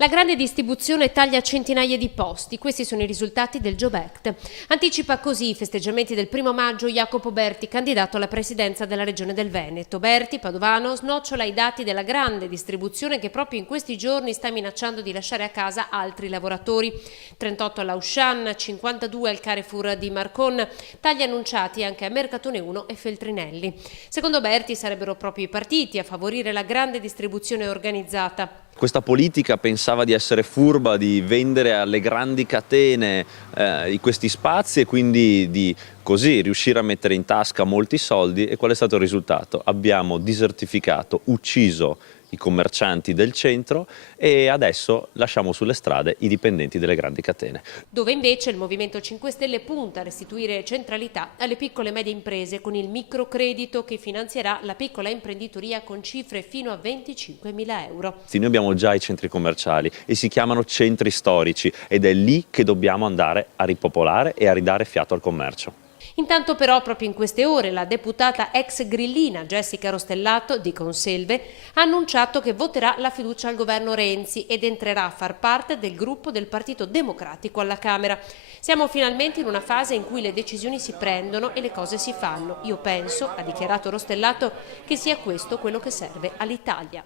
La grande distribuzione taglia centinaia di posti, questi sono i risultati del Jobs Act. Anticipa così i festeggiamenti del 1° maggio Jacopo Berti, candidato alla presidenza della regione del Veneto. Berti, padovano, snocciola i dati della grande distribuzione che proprio in questi giorni sta minacciando di lasciare a casa altri lavoratori. 38 all'Auchan, 52 al Carrefour di Marcon, tagli annunciati anche a Mercatone 1 e Feltrinelli. Secondo Berti sarebbero proprio i partiti a favorire la grande distribuzione organizzata. Questa politica pensava di essere furba, di vendere alle grandi catene questi spazi e quindi di così riuscire a mettere in tasca molti soldi. E qual è stato il risultato? Abbiamo disertificato, ucciso i commercianti del centro e adesso lasciamo sulle strade i dipendenti delle grandi catene. Dove invece il Movimento 5 Stelle punta a restituire centralità alle piccole e medie imprese con il microcredito che finanzierà la piccola imprenditoria con cifre fino a 25.000 euro. Noi abbiamo già i centri commerciali e si chiamano centri storici ed è lì che dobbiamo andare a ripopolare e a ridare fiato al commercio. Intanto però proprio in queste ore la deputata ex grillina Jessica Rostellato di Conselve ha annunciato che voterà la fiducia al governo Renzi ed entrerà a far parte del gruppo del Partito Democratico alla Camera. Siamo finalmente in una fase in cui le decisioni si prendono e le cose si fanno. Io penso, ha dichiarato Rostellato, che sia questo quello che serve all'Italia.